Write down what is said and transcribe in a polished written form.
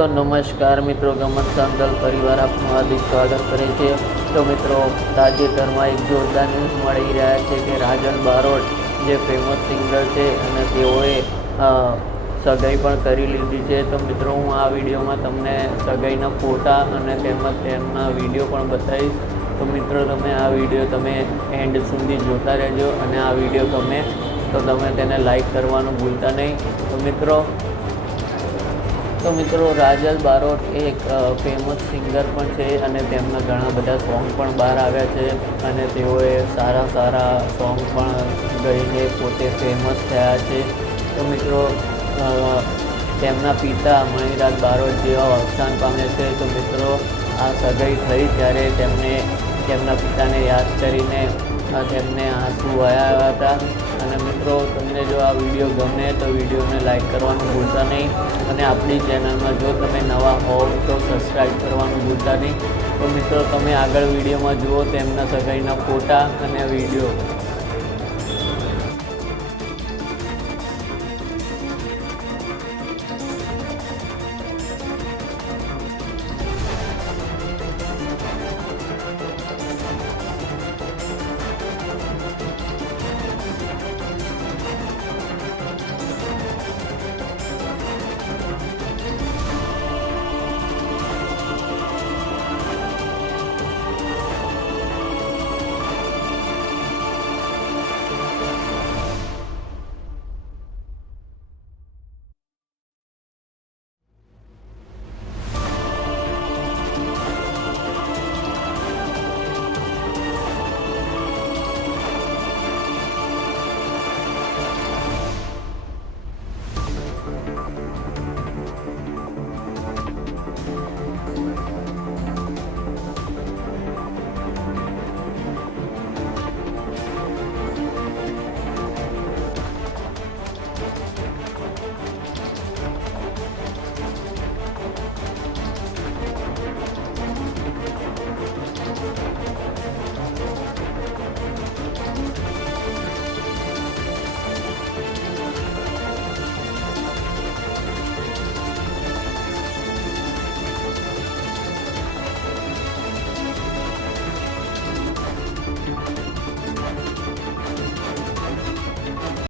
तो नमस्कार मित्रों, गमत सांगल परिवार आपનું હાર્દિક સ્વાગત કરે છે। તો મિત્રો, તાજેતરમાં એક જોરદાર ન્યૂઝ મળી રહ્યા છે કે રાજલ બારોટ જે ફેમસ સિંગર છે અને તેઓએ સગાઈ પણ કરી લીધી છે। તો મિત્રો, હું આ વિડીયોમાં તમને સગાઈના ફોટા અને તેમજ તેમના વિડીયો પણ બતાવીશ। તો મિત્રો, તમે આ વિડીયો તમે એન્ડ સુધી જોતા રહેજો અને આ વિડીયો ગમે તો તમે તેને લાઈક કરવાનું ભૂલતા નહીં। તો મિત્રો રાજલ બારોટ એક ફેમસ સિંગર પણ છે અને તેમના ઘણા બધા સોંગ પણ બહાર આવ્યા છે અને તેઓએ સારા સોંગ પણ ગાઈને પોતે ફેમસ થયા છે। તો મિત્રો, તેમના પિતા મણિરાજ બારોટ જેવા અવસાન પામ્યા છે। તો મિત્રો, આ સગાઈ થઈ ત્યારે તેમને તેમના પિતાને યાદ કરીને તેમને આંસુ વહાવ્યા હતા। અને મિત્રો, તમને જો આ વિડીયો ગમે તો વિડીયોને લાઈક કરવાનું ભૂલતા નહીં અને આપણી ચેનલમાં જો તમે નવા હોવ તો સબસ્ક્રાઈબ કરવાનું ભૂલતા નહીં। તો મિત્રો, તમે આગળ વિડીયોમાં જુઓ તેમના સગાઈના ફોટા અને વિડીયો।